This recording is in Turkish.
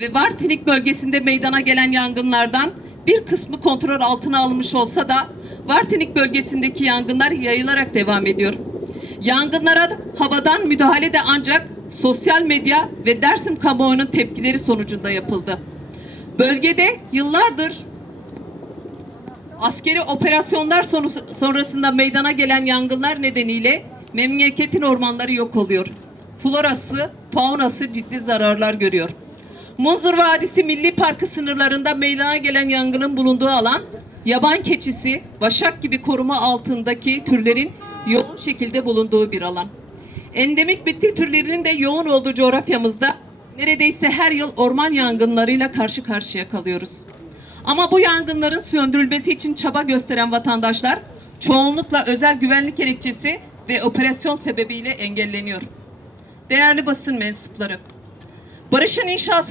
ve Vartinik bölgesinde meydana gelen yangınlardan bir kısmı kontrol altına alınmış olsa da Vartinik bölgesindeki yangınlar yayılarak devam ediyor. Yangınlara havadan müdahale de ancak sosyal medya ve Dersim kamuoyunun tepkileri sonucunda yapıldı. Bölgede yıllardır askeri operasyonlar sonrasında meydana gelen yangınlar nedeniyle memleketin ormanları yok oluyor. Florası, faunası ciddi zararlar görüyor. Muzur Vadisi Milli Parkı sınırlarında meydana gelen yangının bulunduğu alan, yaban keçisi, vaşak gibi koruma altındaki türlerin yoğun şekilde bulunduğu bir alan. Endemik bitki türlerinin de yoğun olduğu coğrafyamızda neredeyse her yıl orman yangınlarıyla karşı karşıya kalıyoruz. Ama bu yangınların söndürülmesi için çaba gösteren vatandaşlar çoğunlukla özel güvenlik gerekçesi ve operasyon sebebiyle engelleniyor. Değerli basın mensupları, barışın inşası